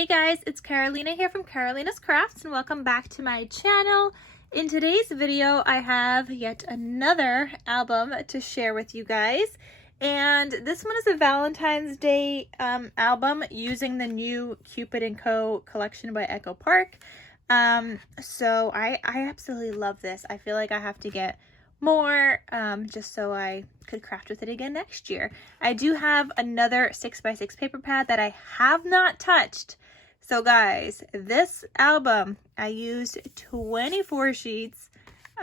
Hey guys, it's Carolina here from KarolinasKrafts and welcome back to my channel. In today's video, I have yet another album to share with you guys. And this one is a Valentine's Day album using the new Cupid & Co. collection by Echo Park. So I absolutely love this. I feel like I have to get more just so I could craft with it again next year. I do have another 6x6 paper pad that I have not touched. So guys, this album, I used 24 sheets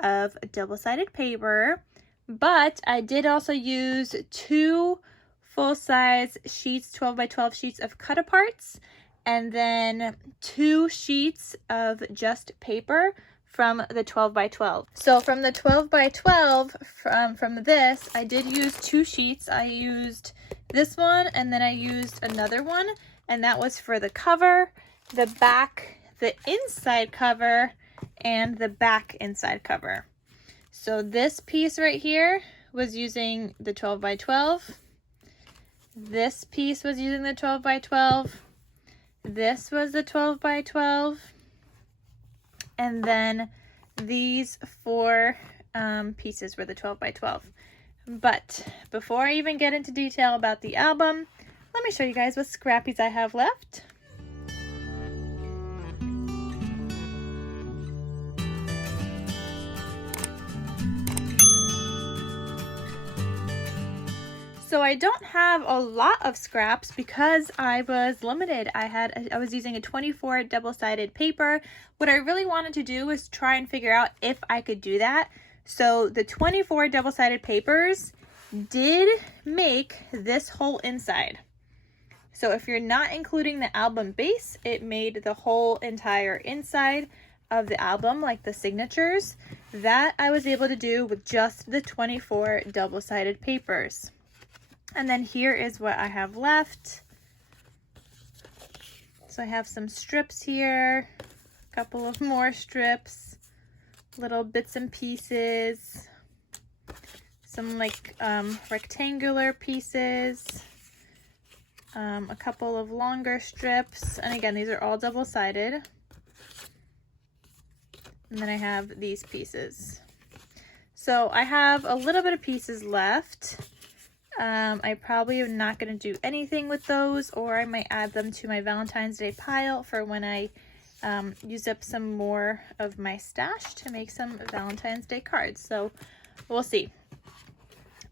of double-sided paper, but I did also use 2 full-size sheets, 12x12 sheets of cut-aparts, and then 2 sheets of just paper from the 12x12. So from the 12x12, from this, I did use 2 sheets. I used this one, and then I used another one, and that was for the cover, the back, the inside cover, and the back inside cover. So this piece right here was using the 12x12. This piece was using the 12x12. This was the 12x12. And then these 4 pieces were the 12x12. But before I even get into detail about the album, let me show you guys what scrappies I have left. So I don't have a lot of scraps because I was limited. I was using a 24 double-sided paper. What I really wanted to do was try and figure out if I could do that. So the 24 double-sided papers did make this whole inside. So if you're not including the album base, it made the whole entire inside of the album, like the signatures. That I was able to do with just the 24 double-sided papers. And then here is what I have left. So I have some strips here, a couple of more strips, little bits and pieces, some like rectangular pieces, a couple of longer strips. And again, these are all double-sided. And then I have these pieces. So I have a little bit of pieces left. I probably am not going to do anything with those, or I might add them to my Valentine's Day pile for when I use up some more of my stash to make some Valentine's Day cards. So we'll see.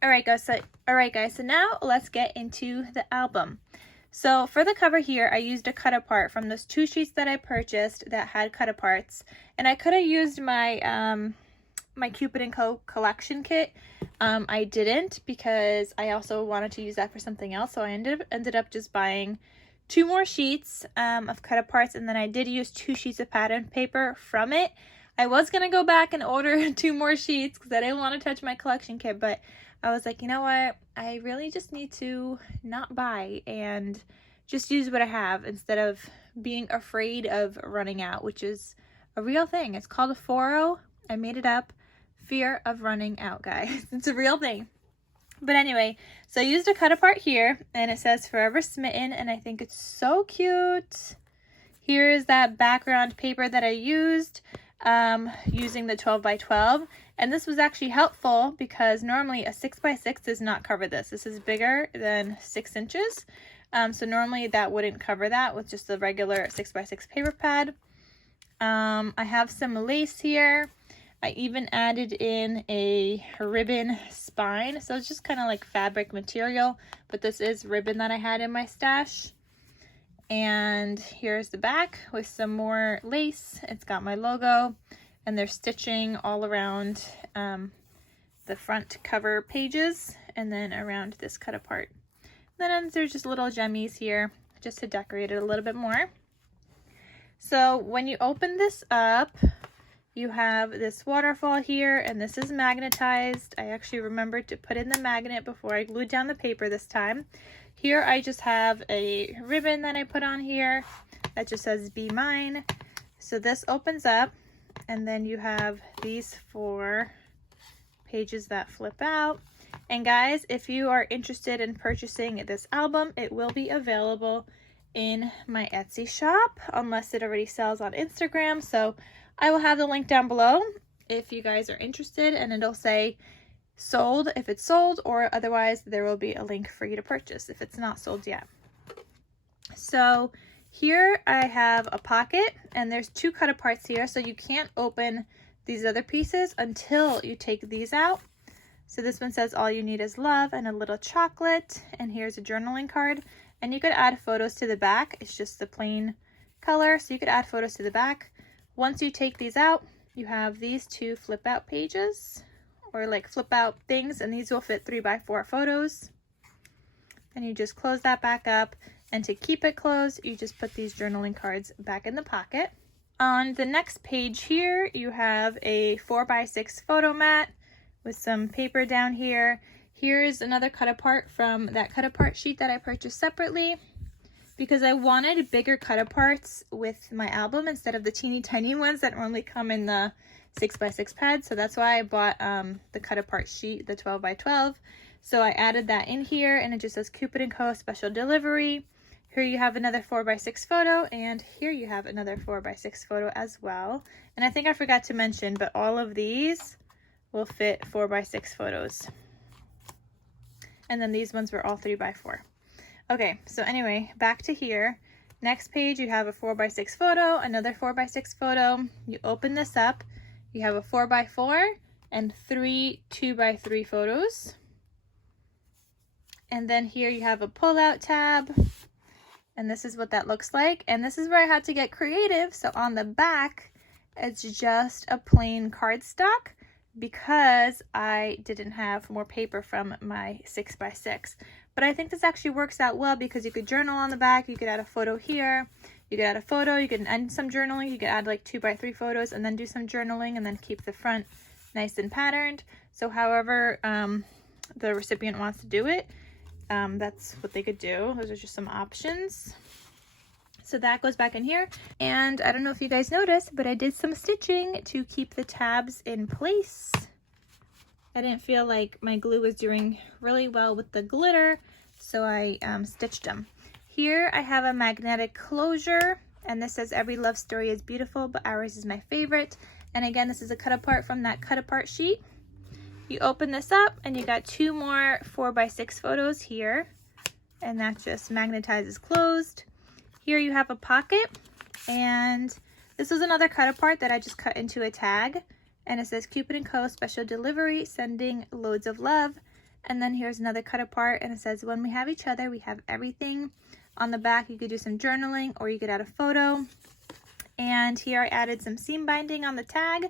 All right, guys. So now let's get into the album. So for the cover here, I used a cut apart from those 2 sheets that I purchased that had cut aparts, and I could have used my my Cupid & Co. collection kit. I didn't because I also wanted to use that for something else. So I ended up just buying 2 more sheets of cut aparts, and then I did use 2 sheets of pattern paper from it. I was going to go back and order 2 more sheets because I didn't want to touch my collection kit, but I was like, you know what? I really just need to not buy and just use what I have instead of being afraid of running out, which is a real thing. It's called a 4-0. I made it up. Fear of running out, guys. It's a real thing. But anyway, so I used a cut apart here, and it says Forever Smitten, and I think it's so cute. Here is that background paper that I used using the 12x12, and this was actually helpful because normally a 6x6 does not cover this. This is bigger than 6 inches, so normally that wouldn't cover that with just the regular 6x6 paper pad. I have some lace here. I even added in a ribbon spine. So it's just kind of like fabric material, but this is ribbon that I had in my stash. And here's the back with some more lace. It's got my logo, and there's stitching all around the front cover pages and then around this cut apart. Then there's just little gemmies here just to decorate it a little bit more. So when you open this up, you have this waterfall here, and this is magnetized. I actually remembered to put in the magnet before I glued down the paper this time. Here I just have a ribbon that I put on here that just says Be Mine. So this opens up, and then you have these 4 pages that flip out. And guys, if you are interested in purchasing this album, it will be available in my Etsy shop unless it already sells on Instagram. So I will have the link down below if you guys are interested, and it'll say sold if it's sold, or otherwise there will be a link for you to purchase if it's not sold yet. So here I have a pocket, and there's 2 cut aparts here, so you can't open these other pieces until you take these out. So this one says all you need is love and a little chocolate, and here's a journaling card, and you could add photos to the back. It's just the plain color, so you could add photos to the back. Once you take these out, you have these 2 flip out pages, or like flip out things, and these will fit 3x4 photos. And you just close that back up, and to keep it closed, you just put these journaling cards back in the pocket. On the next page here, you have a 4x6 photo mat with some paper down here. Here's another cut apart from that cut apart sheet that I purchased separately because I wanted bigger cut aparts with my album instead of the teeny tiny ones that only come in the 6x6 pad. So that's why I bought the cut apart sheet, the 12x12. So I added that in here, and it just says Cupid & Co. special delivery. Here you have another 4x6 photo, and here you have another 4x6 photo as well. And I think I forgot to mention, but all of these will fit 4x6 photos. And then these ones were all 3x4. Okay, so anyway, back to here. Next page, you have a 4x6 photo, another 4x6 photo. You open this up, you have a 4x4 and 3 2x3 photos. And then here you have a pull-out tab. And this is what that looks like. And this is where I had to get creative. So on the back, it's just a plain cardstock because I didn't have more paper from my 6x6. But I think this actually works out well because you could journal on the back. You could add a photo here. You could add a photo. You could add some journaling. You could add like 2x3 photos and then do some journaling and then keep the front nice and patterned. So however the recipient wants to do it, that's what they could do. Those are just some options. So that goes back in here. And I don't know if you guys noticed, but I did some stitching to keep the tabs in place. I didn't feel like my glue was doing really well with the glitter, so I stitched them. Here I have a magnetic closure, and this says every love story is beautiful, but ours is my favorite. And again, this is a cut apart from that cut apart sheet. You open this up and you got 2 more 4x6 photos here, and that just magnetizes closed. Here you have a pocket, and this is another cut apart that I just cut into a tag, and it says Cupid & Co. special delivery, sending loads of love. And then here's another cut apart, and it says when we have each other, we have everything. On the back, you could do some journaling, or you could add a photo. And here I added some seam binding on the tag.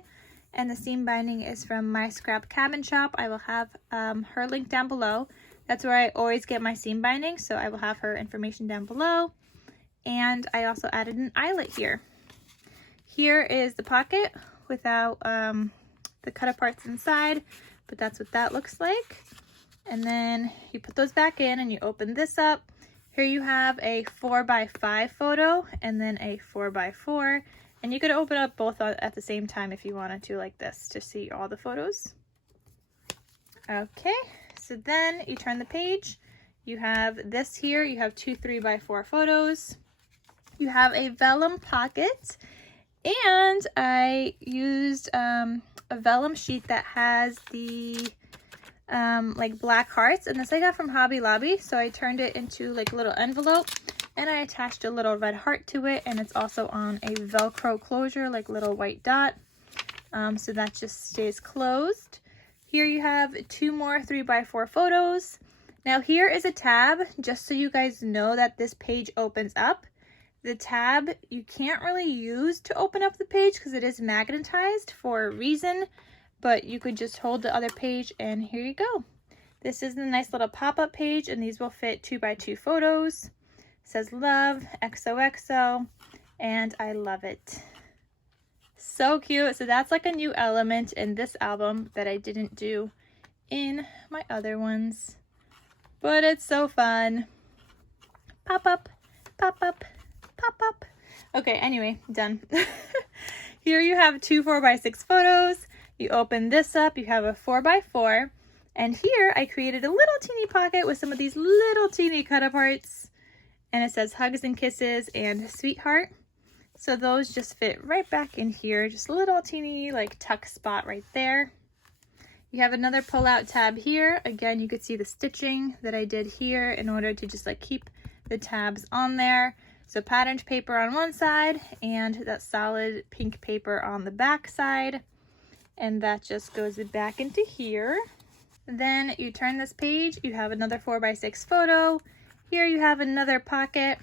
And the seam binding is from My Scrap Cabin Shop. I will have her link down below. That's where I always get my seam binding, so I will have her information down below. And I also added an eyelet here. Here is the pocket without the cut aparts inside, but that's what that looks like. And then you put those back in and you open this up. Here you have a 4x5 photo and then a 4x4. And you could open up both at the same time if you wanted to, like this, to see all the photos. Okay, so then you turn the page. You have this here. You have 2 3x4 photos. You have a vellum pocket. And I used a vellum sheet that has the like black hearts. And this I got from Hobby Lobby. So I turned it into like a little envelope. And I attached a little red heart to it, and it's also on a Velcro closure, like little white dot. So that just stays closed. Here you have 2 more 3x4 photos. Now here is a tab, just so you guys know that this page opens up. The tab you can't really use to open up the page because it is magnetized for a reason, but you could just hold the other page, and here you go. This is a nice little pop-up page, and these will fit 2x2 photos. Says love, XOXO, and I love it. So cute. So that's like a new element in this album that I didn't do in my other ones. But it's so fun. Pop up, pop up, pop up. Okay, anyway, done. Here you have 2 4x6 photos. You open this up, you have a 4x4. And here I created a little teeny pocket with some of these little teeny cut aparts. and it says hugs and kisses and sweetheart. So those just fit right back in here, just a little teeny like tuck spot right there. You have another pull-out tab here. Again, you could see the stitching that I did here in order to just like keep the tabs on there. So patterned paper on one side and that solid pink paper on the back side. And that just goes back into here. Then you turn this page, you have another 4x6 photo. Here you have another pocket.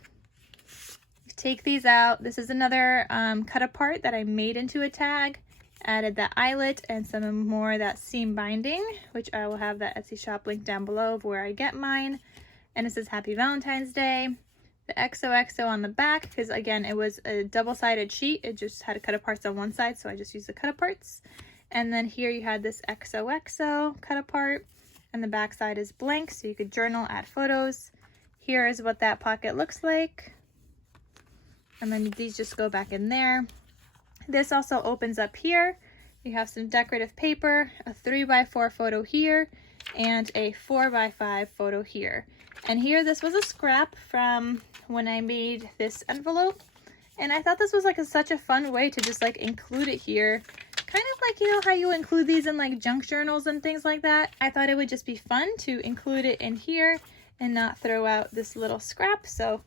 Take these out. This is another cut apart that I made into a tag. Added that eyelet and some more of that seam binding, which I will have that Etsy shop link down below of where I get mine. And it says Happy Valentine's Day. The XOXO on the back, because again, it was a double-sided sheet. It just had cut aparts on one side, so I just used the cut aparts. And then here you had this XOXO cut apart, and the back side is blank, so you could journal, add photos. Here is what that pocket looks like. And then these just go back in there. This also opens up here. You have some decorative paper, a 3x4 photo here, and a 4x5 photo here. And here, this was a scrap from when I made this envelope. And I thought this was like such a fun way to just like include it here. Kind of like, you know, how you include these in like junk journals and things like that. I thought it would just be fun to include it in here and not throw out this little scrap. So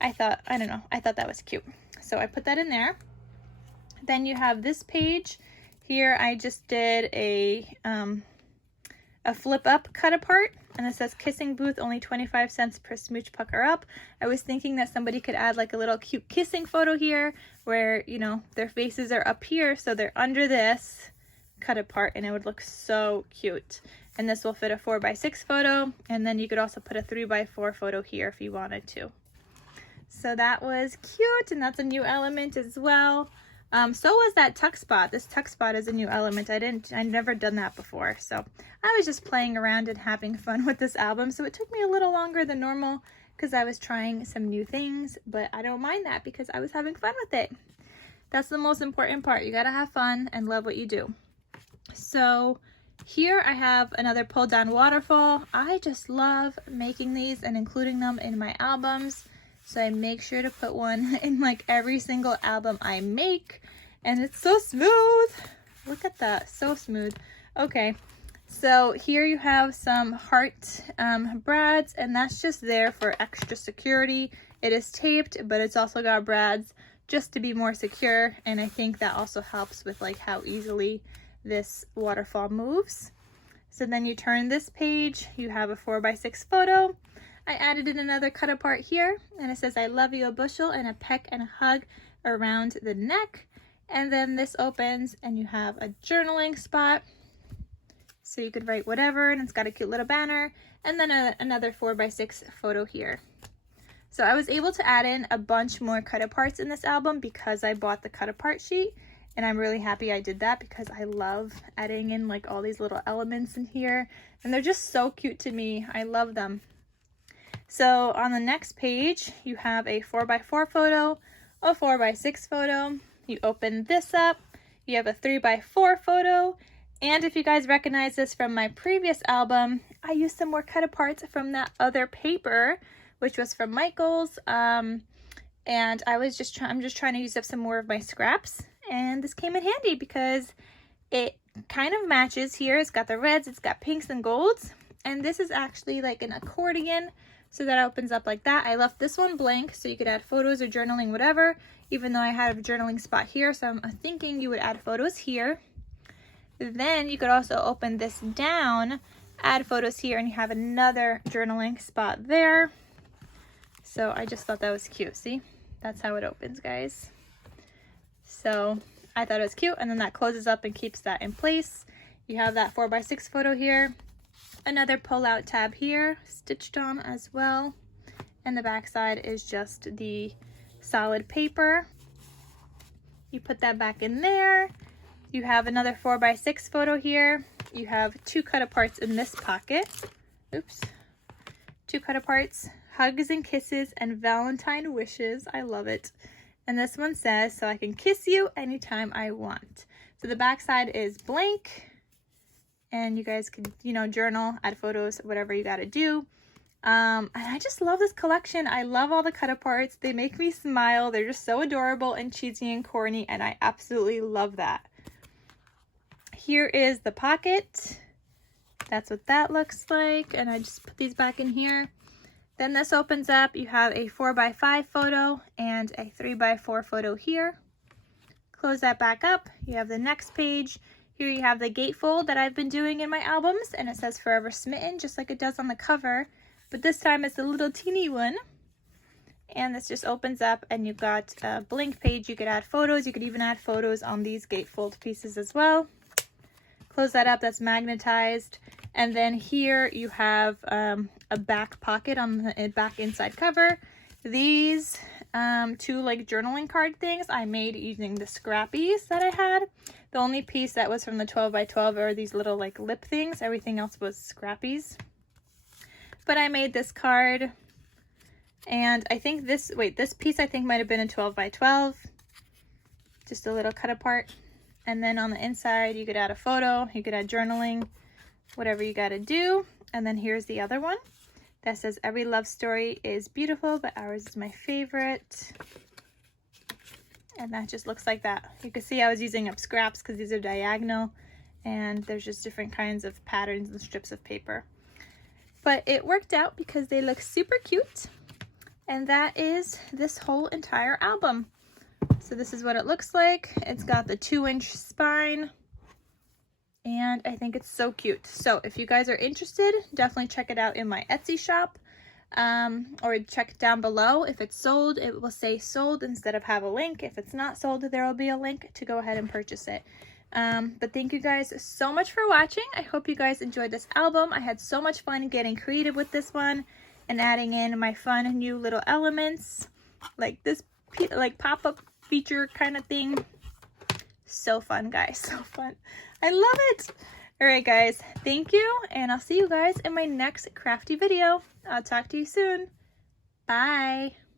I thought that was cute. So I put that in there. Then you have this page. Here I just did a flip up cut apart, and it says kissing booth, only 25 cents per smooch pucker up. I was thinking that somebody could add like a little cute kissing photo here where, you know, their faces are up here, so they're under this cut apart, and it would look so cute. And this will fit a 4x6 photo, and then you could also put a 3x4 photo here if you wanted to. So that was cute, and that's a new element as well. So was that tuck spot. This tuck spot is a new element. I'd never done that before. So I was just playing around and having fun with this album. So it took me a little longer than normal because I was trying some new things, but I don't mind that because I was having fun with it. That's the most important part. You gotta have fun and love what you do. So here I have another pull down waterfall. I just love making these and including them in my albums. So I make sure to put one in like every single album I make. And it's so smooth. Look at that, so smooth. Okay, so here you have some heart brads, and that's just there for extra security. It is taped, but it's also got brads just to be more secure. And I think that also helps with like how easily this waterfall moves. So then you turn this page, you have a 4x6 photo. I added in another cut apart here, and it says I love you a bushel and a peck and a hug around the neck. And then this opens and you have a journaling spot, so you could write whatever, and it's got a cute little banner, and then another 4x6 photo here. So I was able to add in a bunch more cut aparts in this album because I bought the cut apart sheet, and I'm really happy I did that because I love adding in like all these little elements in here, and they're just so cute to me. I love them. So on the next page, you have a 4x4 photo, a 4x6 photo. You open this up, you have a 3x4 photo. And if you guys recognize this from my previous album, I used some more cut aparts from that other paper, which was from Michael's. And I'm just trying to use up some more of my scraps. And this came in handy because it kind of matches here. It's got the reds, it's got pinks and golds. And this is actually like an accordion. So that opens up like that. I left this one blank so you could add photos or journaling, whatever, even though I had a journaling spot here. So I'm thinking you would add photos here. Then you could also open this down, add photos here, and you have another journaling spot there. So I just thought that was cute. See, that's how it opens, guys. So I thought it was cute, and then that closes up and keeps that in place. You have that 4x6 photo here. Another pull-out tab here, stitched on as well. And the back side is just the solid paper. You put that back in there. You have another 4x6 photo here. You have two cut aparts in this pocket. Oops. Two cut aparts, hugs and kisses and Valentine wishes. I love it. And this one says, so I can kiss you anytime I want. So the back side is blank. And you guys could, you know, journal, add photos, whatever you got to do. And I just love this collection. I love all the cut aparts. They make me smile. They're just so adorable and cheesy and corny, and I absolutely love that. Here is the pocket. That's what that looks like, and I just put these back in here. Then this opens up. You have a 4x5 photo and a 3x4 photo here. Close that back up. You have the next page. Here you have the gatefold that I've been doing in my albums, and it says Forever Smitten, just like it does on the cover. But this time it's a little teeny one. And this just opens up, and you've got a blank page. You could add photos. You could even add photos on these gatefold pieces as well. Close that up. That's magnetized. And then here you have a back pocket on the back inside cover. These two like journaling card things I made using the scrappies that I had. The only piece that was from the 12x12 are these little like lip things. Everything else was scrappies. But I made this card, and I think this piece I think might have been a 12x12. Just a little cut apart. And then on the inside you could add a photo, you could add journaling, whatever you gotta do. And then here's the other one that says every love story is beautiful, but ours is my favorite. And that just looks like that. You can see I was using up scraps because these are diagonal, and there's just different kinds of patterns and strips of paper. But it worked out because they look super cute. And that is this whole entire album. So this is what it looks like. It's got the 2-inch spine, and I think it's so cute. So if you guys are interested, definitely check it out in my Etsy shop, or check it down below. If it's sold, it will say sold instead of have a link. If it's not sold, there will be a link to go ahead and purchase it. But thank you guys so much for watching. I hope you guys enjoyed this album. I had so much fun getting creative with this one and adding in my fun new little elements like this like pop-up feature kind of thing. So fun, guys, so fun. I love it. All right, guys, thank you, and I'll see you guys in my next crafty video. I'll talk to you soon. Bye.